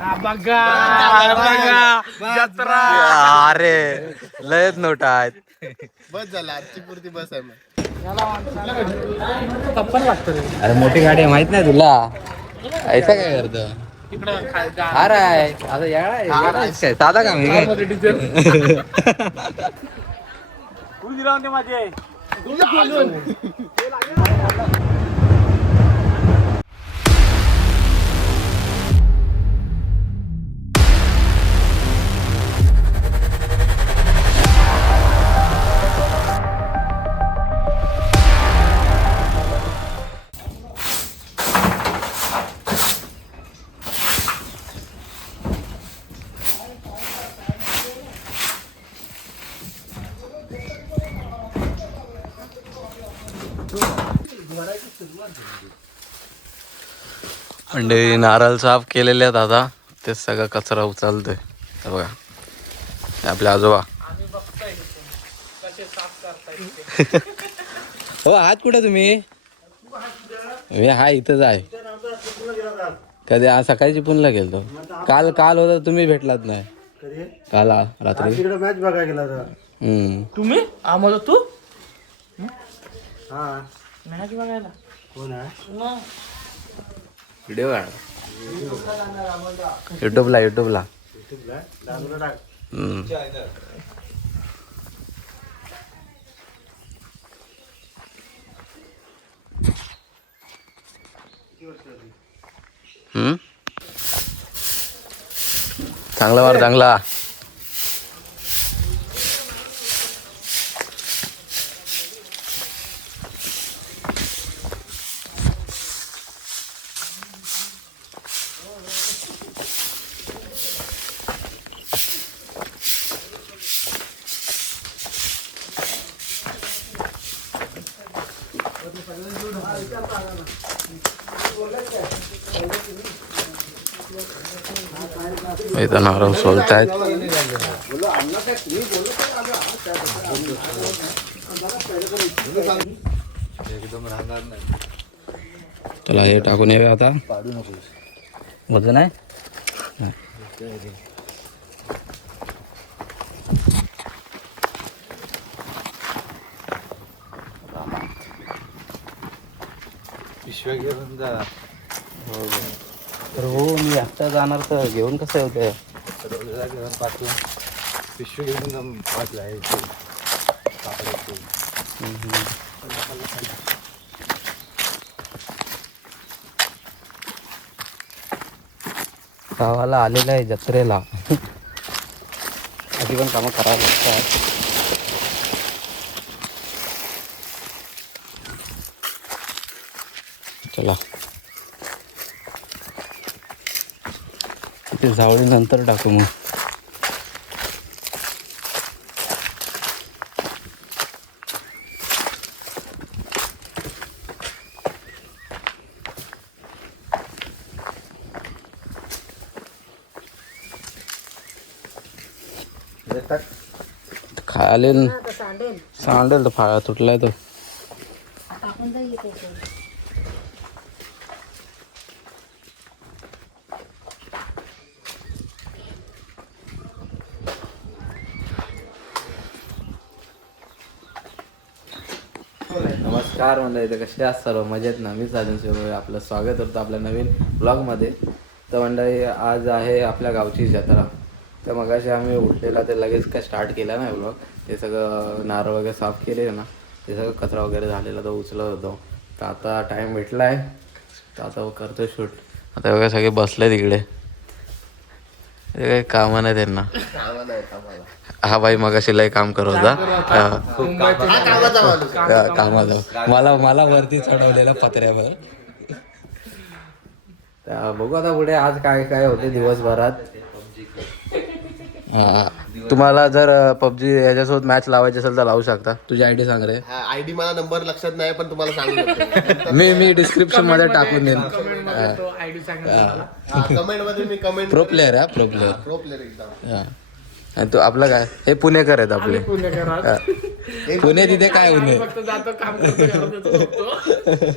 बघा बघा जत्रा. अरे लयच नोटा आहेत. बस झाला आजची पुरती बस आहे मग. कप्पन लागतं रे. अरे मोठी गाडी आहे माहीत नाही तुला. ऐसा काय करतो? इकडं खाय गा- अरे आहे आता याळा आहे, याळा आहेस काय साधा काम आहे मध्ये काय डिझेल. म्हणजे नारळ साफ केलेले आहेत आता. ते सगळा कचरा उचलतोय. हे बघा. आपले आजोबा. आम्ही बघतोय कसे साफ करताय हो आहात कुठे तुम्ही? मी हा इथंच आहे. कधी आज सकाळची पुनला गेलतो. काल काल होता तुम्ही भेटलात नाही. काल रात्री. मॅच बघायला गेला तुम्ही? आम्हाला तू? हा. मॅच बघायला? कोण व्हिडिओ काढ. युट्यूबला युट्यूबला? चांगला वार चांगला. इथं नारळ सोलतायत चला हे टाकून येऊया आता. वजन आहे? पिशव्या घेऊन जा. तर हो मी आता जाणार तर घेऊन कसं होतं पाठवून पिशवी घेऊन वाटला आहे गावाला आलेलं आहे जत्रेला. आधी पण कामं करावं लागतात. चला. ते जावळी नंतर टाकू मग. खायले सांडेल तर फाळा तुटलाय तो. नमस्कार म्हणलं इथे कसे आहात सर्व मजेत ना? मी साधन शिवय आपलं स्वागत होतं आपल्या नवीन ब्लॉगमध्ये. तर मंडळी आज आहे आपल्या गावची जत्रा. तर मगाशी आम्ही उठलेला ते लगेच काय स्टार्ट केला नाही ब्लॉग. ते सगळं नारळ वगैरे साफ केले ना ते सगळं कचरा वगैरे झालेला तो उचलत होतो. तर आता टाईम भेटला आहे तर आता करतो शूट आता वगैरे सगळे बसले तिकडे काही कामं नाही त्यांना. हा मगाशी लय काम करत होता. कामाचा मला मला वरती चढवलेला पत्र्यावर. बघू आता पुढे आज काय काय होते दिवसभरात. तुम्हाला जर पबजी याच्यासोबत मॅच लावायची असेल तर लावू शकता. तुझी आयडी सांग रे. आयडी मला नंबर लक्षात नाही पण तुम्हाला सांगू शकतो. मी मी डिस्क्रिप्शनमध्ये टाकून देईन. कमेंटमध्ये तो आयडी सांगा कमेंटमध्ये मी कमेंट प्रो प्लेअर हा प्रो प्लेअर प्रो प्लेअर एकदम. हा. आणि तो आपला काय? हे पुणेकर आहेत आपले. हा. पुणे तिथे काय होणे फक्त जातो काम करतो घरात येतो, झोपतो.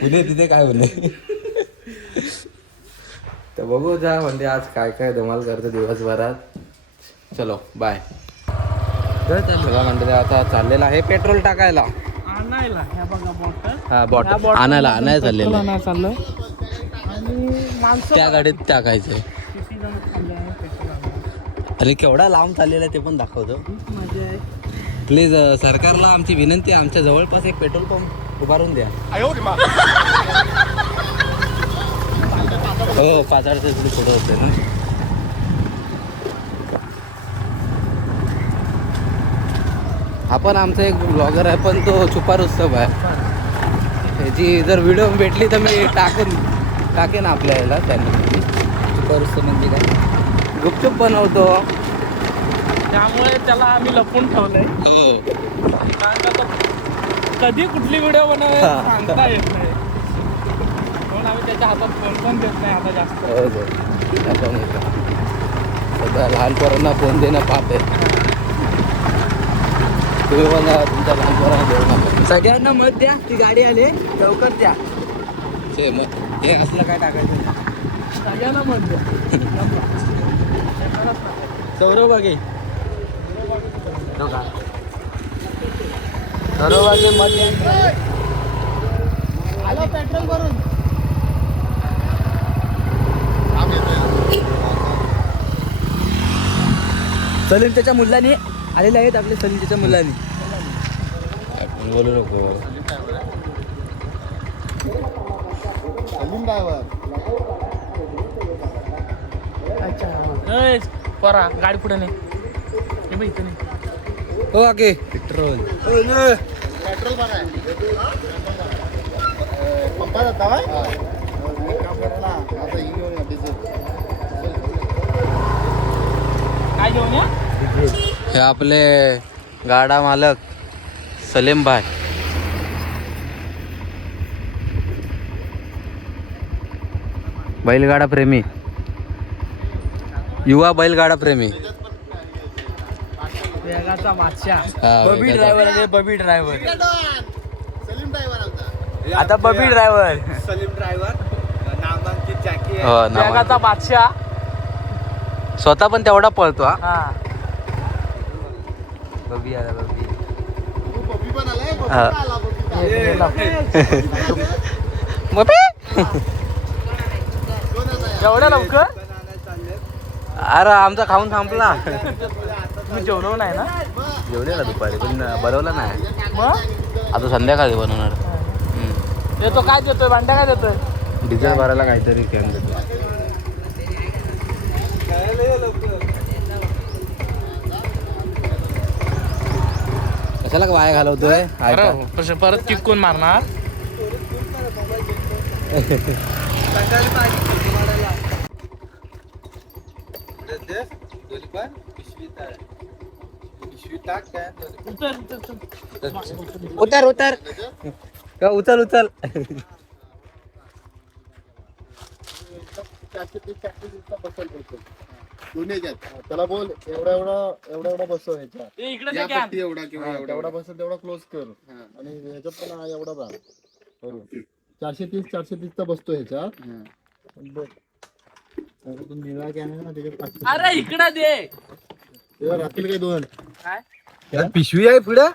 पुणे तिथे काय होणे तर बघू जा म्हणजे आज काय काय धमाल करतो दिवसभरात. चलो बाय चला म्हणजे आता चाललेला आहे पेट्रोल टाकायला. आणायला ह्या बघा बॉटल हा बॉटल आणायला आणायला चाललेलं त्या गाडीत टाकायचंय. आणि केवढा लांब चाललेला आहे ते पण दाखवतो. प्लीज सरकारला आमची विनंती आहे आमच्या जवळपास एक पेट्रोल पंप उभारून द्या. हो पाचाडचं इकडे पुढं होते ना. हा पण आमचा एक ब्लॉगर आहे पण तो छुपा रुस्तम आहे. त्याची जर व्हिडिओ भेटली तर मी टाकून टाकेन आपल्या याला चॅनल छुपा रुस्तम म्हणजे काय? गुपचूप बनवतो. त्यामुळे त्याला आम्ही लपून ठेवलंय. हो. कधी कुठली व्हिडिओ बनवाय. सांगता येत नाही. त्याच्या हातात फोन पण देत नाही आता जास्त. हो हो. आपण इथं. सध्या लहान पोरांना फोन देणं पाप आहे. तुम्ही पण तुमच्या लहान पोरांना देऊ नका. सगळ्यांना मत द्या ती गाडी आली लवकर द्या. ते मग हे असलं काय टाकायचं? सगळ्यांना मत द्या. सौरव बागे सौरव बागे मत द्या. पेट्रोल भरून सलीम त्याच्या मुलांनी आलेले आहेत आपले सलीम त्याच्या मुलांनी. आपण बोलू नको. अच्छा परा गाडी पुढे नाही हे बघ इथं नाही हो ओके पेट्रोल काय घेऊन या? हे आपले गाडा मालक सलीम भाई. बैलगाडा प्रेमी. युवा बैलगाडा प्रेमी. वेगाचा बादशाह. बबी. ड्रायव्हर आहे बबी ड्रायव्हर आता बबी ड्रायव्हर सलीम ड्रायव्हर नामांकित जॅकी हो, बादशाह. स्वतः पण तेवढा पळतो हा. बबी आला बबी. हा. एवढ्या लवकर? अरे आमचा खाऊन थांबला तुम्ही जेवलो नाही ना? जेवलेला दुपारी पण बनवला नाही. मग? आता संध्याकाळी बनवणार. देतो काय देतोय? भांड्या काय देतोय? डिझेल भरायला काहीतरी कॅन देतो कशाला वाया घालवतोय. अरे, परत किकून मारणार. उतर, उतर, उचल उचल. दोन्ही. त्याला बोल एवढा एवढा एवढा एवढा बसव ह्याच्या इकडे ते can. पट्टी एवढा किंवा एवढा. एवढा बसेल तेवढा क्लोज कर. आणि ह्याच्यात पण हा एवढा बघ करू. चारशे तीस चारशे तीसचा बसतो ह्याच्यात पण बघ. आता तो निळा कॅन आहे ना त्याच्यात पाचशे अरे इकडे दे. तेव्हा राहतील काही दोन. काय? पिशवी आहे पुढे?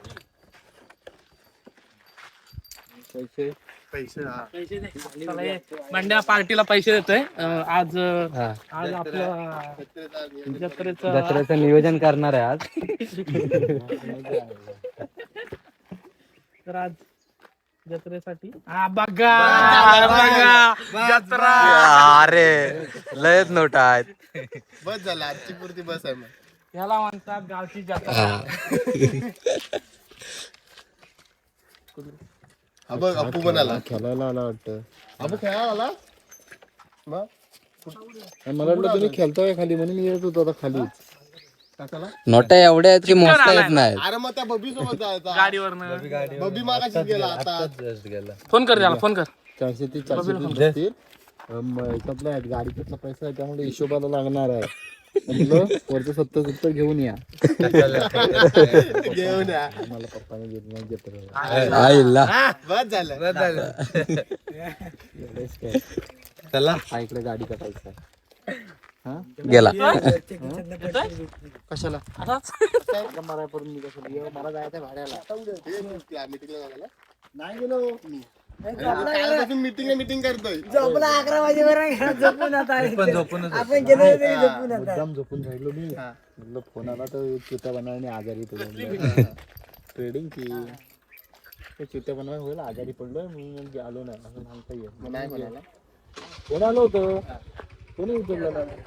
पैसे. पैसे हा. पैसे दे. चला ये. भांड्या पार्टीला पैसे देतोय. अं, आज हा. आज आपलं जत्रेचं जत्रेचं नियोजन करणार आहे आज. तर आज जत्रेसाठी हा बघा बघा जत्रा. अरे लयच नोटा आहेत. बस झाला आजची पुरती बस आहे मग. ह्याला म्हणतात गावची जत्रा. हा बघ अप्पू पण आला खेळायला आला वाटतं. अप्पू खेळायला आला? मग मला वाटलं तुम्ही खेळतोय खाली म्हणून येत होतो आता खाली. टाकाला? नोटा एवढ्या आहेत की मोजता येत नाहीत. अरे मग त्या बबी सोबत जायचा गाडीवरनं. बबी मागाशीच गेला आता. फोन कर त्याला फोन कर. चारशे तीस चारशे तीस याच्यातला आहे, पैसा आहे त्यामुळे हिशोबाला लागणार आहे. म्हणलं वरचं सत्तर सत्तर घेऊन या. घेऊन या. मला पप्पाने घेतलं नाही घेतलं आईला. बस झालं. चला. हा इकडे गाडी कटायचं गेला. कशाला? आता मला मी जायचं भाड्याला. नाही गेलो. मीटिंग मीटिंग करतोय. मुद्दाम झोपून राहिलो मी. म्हटलं फोन आला तर बनवायने आजारी पडलो ट्रेडिंग की. बनवाय होईल आजारी पडलोय मग आलो नाही. असं सांगता येईल नाही. म्हणाला. फोन आलो होतं? कोणी उचललं? नाही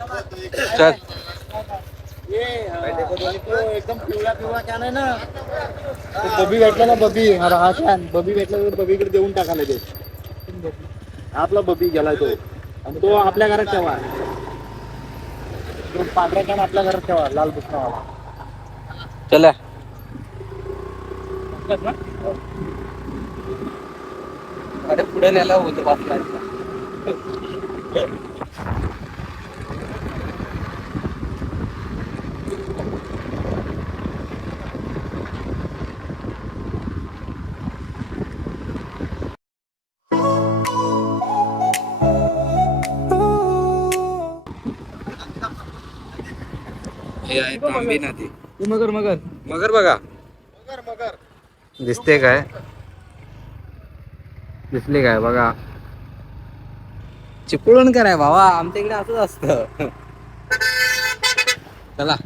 चल एकदम पिवळा पिवळा कॅन आहे ना बबी भेटला ना बबी. हा हा कॅन बबी भेटला तर बबीकडे देऊन टाकायला ते आपला बबी गेलाय तो. आणि तो आपल्या घरात ठेवा. तो पांढरा कॅन आपल्या घरात ठेवा लाल बुसनावाला चला. अरे पुढे न्यायला होतं बापला नदी मगर. मगर मगर. बघा. मगर मगर. दिसते काय? दिसली काय? बघा. चिपळूण कराय भावा आमच्या इकडे असंच असतं. चला.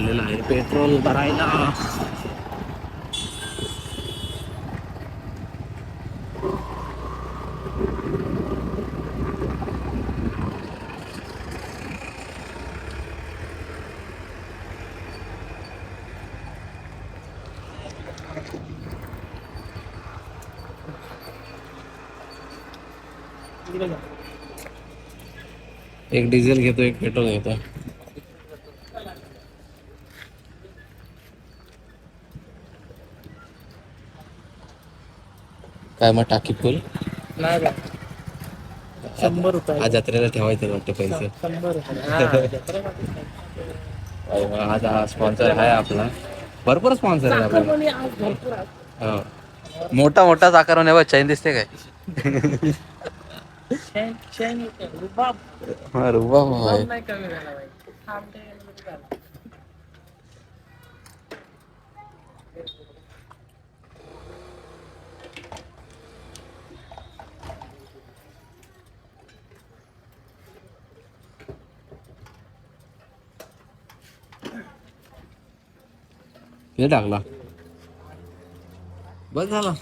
आलेला आहे. पेट्रोल भरायला. एक डिझेल घेतो एक पेट्रोल घेतो. काय मग टाकी फुल नाही बा. शंभर रुपये. आज जत्रेला ठेवायचं वाटतं पैसे. शंभर रुपये. आज हा स्पॉन्सर आहे आपला. भरपूर स्पॉन्सर आहे आपला. पण आज भरपूर आहे. हो. मोठा मोठा आकाराने बघ चैन दिसते काय? हा रुबा रुबाब आहे नाही कमी झाला बाई. थांबते गेलं तरी झालं. हे टाकला बस झाला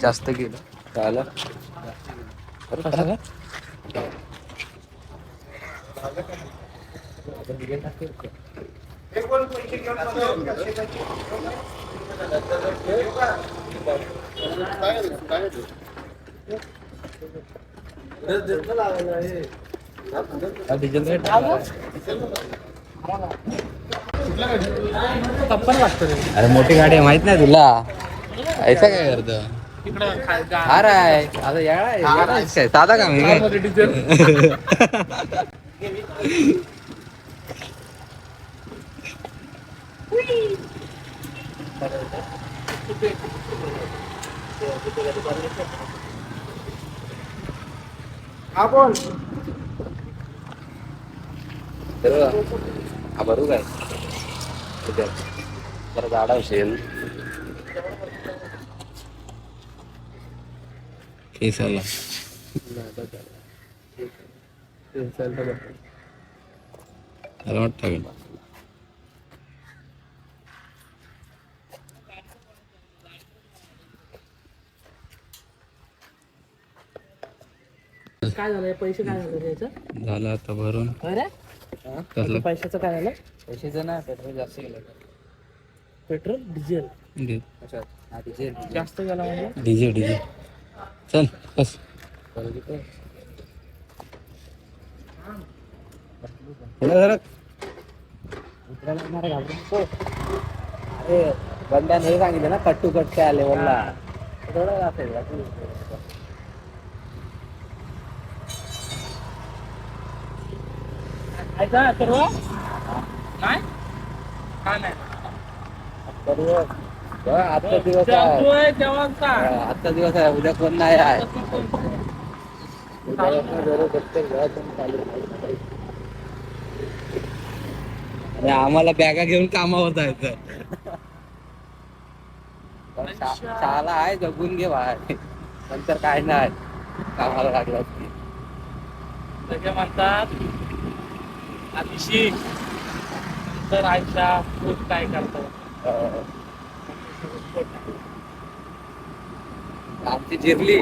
जास्त गेलं कळालं डिझेल अरे मोठी गाडी आहे माहीत नाही तुला. ऐसा काय करतो हार आहे आता याळा आहे काय साधा काम आहे काय डिझेल हा बोल तर हा बरू काय ठीक आहे. जरा झाडा असेल केसाला त्याला वाटतं का? काय झालं? पैसे काय झालं त्याचं? झालं आता भरून. अरे? कसलं पैशाचं काय झालं? पैशाचं नाही पेट्रोल जास्त गेलं. पेट्रोल? डिझेल. डी- डिझेल. जास्त गेला म्हणजे? डीजे डीजे चल बस. अरे हे सांगितलं ना कट टू कट काय लेवलला थोडं असेल ऐका सर्व? नाही का नाही. आजचा दिवस आहे. तेव्हा आजचा दिवस आहे उद्या कोण नाही आहे. आणि आम्हाला बॅगा घेऊन कामावर जायचं शाळा आहे जगून घे बाय नंतर काय नाही. कामाला लागला सगळे म्हणतात अभिषेक तर आयशा खूप काय करतो आमची जिरली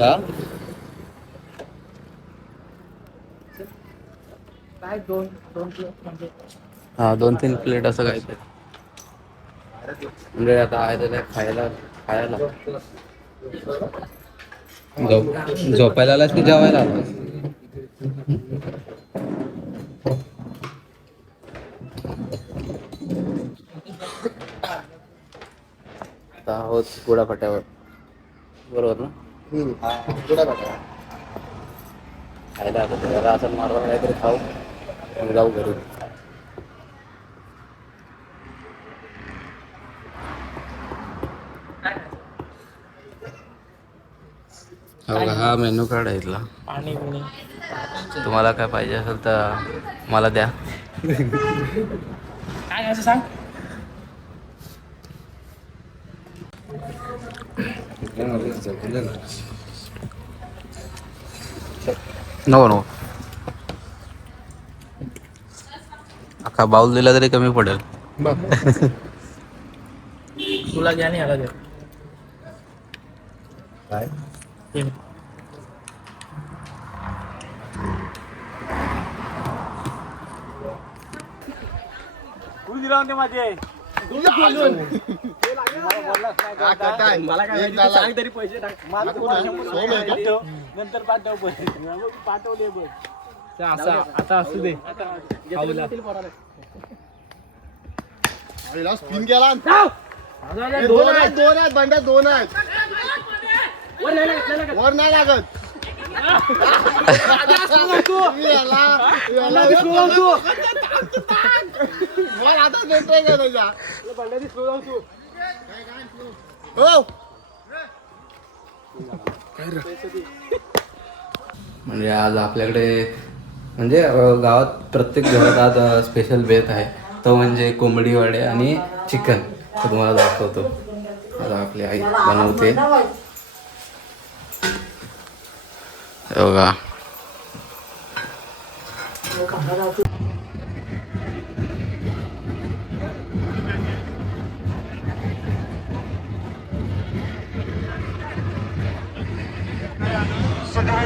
हा काय दोन दोन किलो म्हणजे हा दोन तीन प्लेट असं काय ते म्हणजे आता आहे तर खायला खायला. झोप झोपायला आलास की जेवायला आलास? आता आहोत गुडाफाट्यावर. बरोबर ना? खायला आता असं मारवा काहीतरी खाऊ. मग जाऊ घरी हो का, हा मेन्यू कार्ड आहे इथला. पाणी तुम्हाला काय पाहिजे असेल तर मला द्या. काय असं सांग? नको नको अख्खा बाऊल दिला तरी कमी पडेल तुला घ्या नाही आला काय पैसे नंतर पाठव पाठवले बघ आता असू दे स्पिन हे दोन आहेत दोन आहेत बंड्या दोन आहेत. वर नाही लागत. याला- याला वर आता देतोय का त्याच्या? हो. म्हणजे आज आपल्याकडे म्हणजे अं, गावात प्रत्येक घरात आज स्पेशल बेत आहे. तो म्हणजे कोंबडी वडे आणि चिकन. तो तुम्हाला दाखवतो. आता आपली आई बनवते.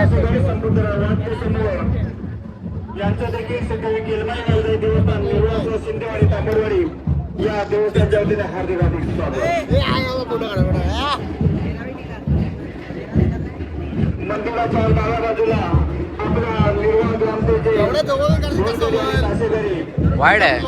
शिला मालवण पोट येतात यांचं देखील सकाळी केलमाई नवदय देवस्थान निर्वास शिंदेवाडी तांबडवाडी या देवस्थानच्या वतीने हार्दिक हार्दिक स्वागत. मंदिराच्या डाव्या बाजूला आपल्या निर्वाह? तासेगरी वाईड आहे.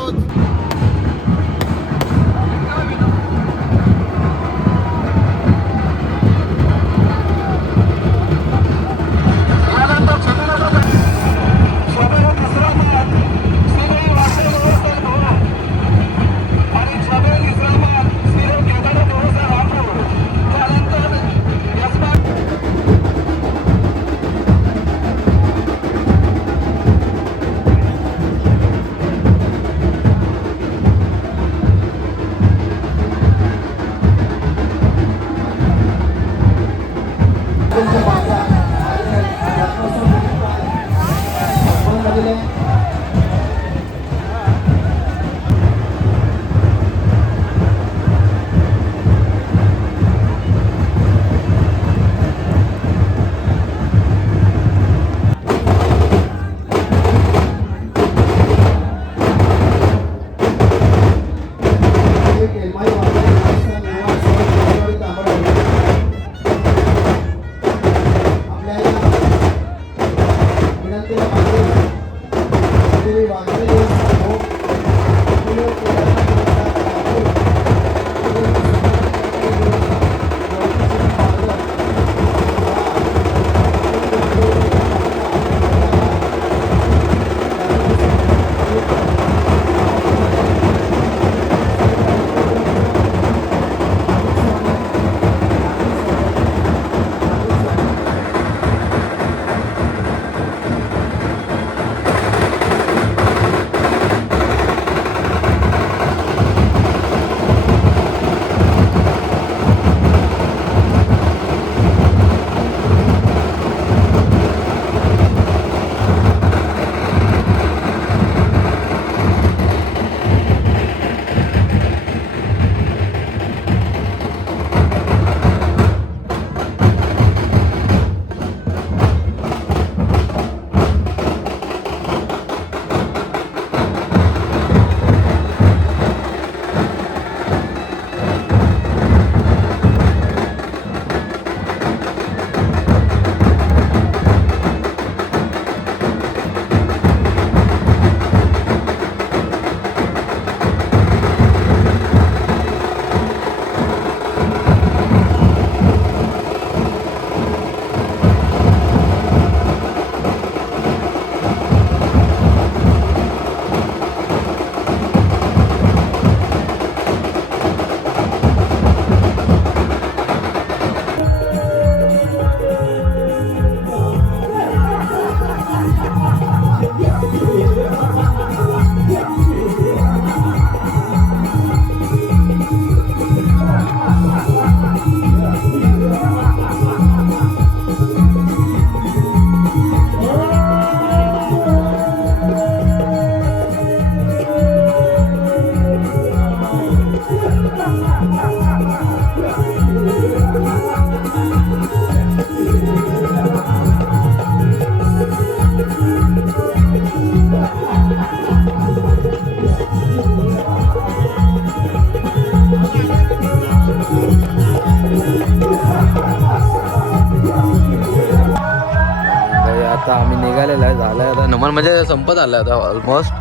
नमन म्हणजे संपत आलं आता ऑलमोस्ट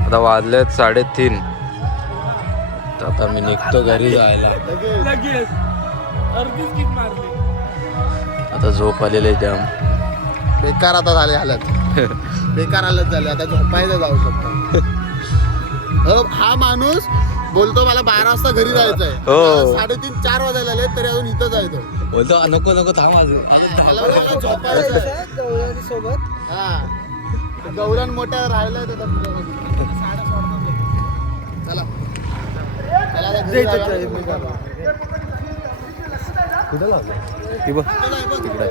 आता वाजलेत साडेतीन. तर आता मी निघतो घरी जायला. आता झोप आलेले जाम. बेकार आता झाले हालत. बेकार हालत झाले. आता झोपायला जाऊ शकतो. अहो, हा माणूस बोलतो मला बारा वाजता घरी जायचंय. हो. साडेतीन चार वाजायला आले तरी अजून इथं जायचो बोलतो नको नको थांब अजून. झोपायचं सोबत. हा. गौऱ्यान मोठ्या चला. चला तिकडे.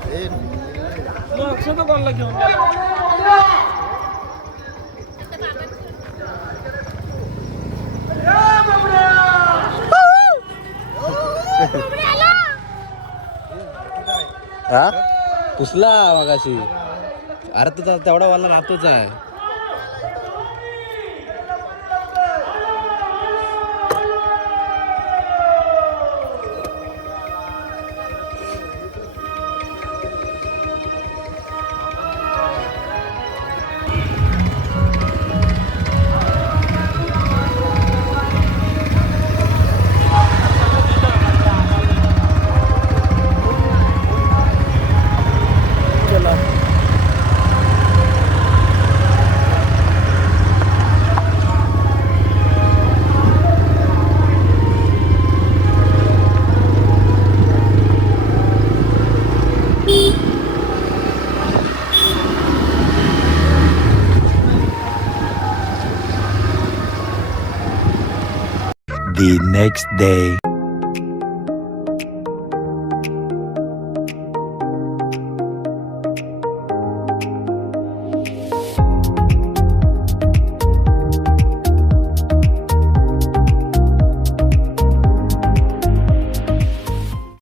आहे. मग अक्षता कॉलला घेऊन हा? पुसला मगाशी. अरे तुझा तेवढा वाला राहतोच आहे. Next day.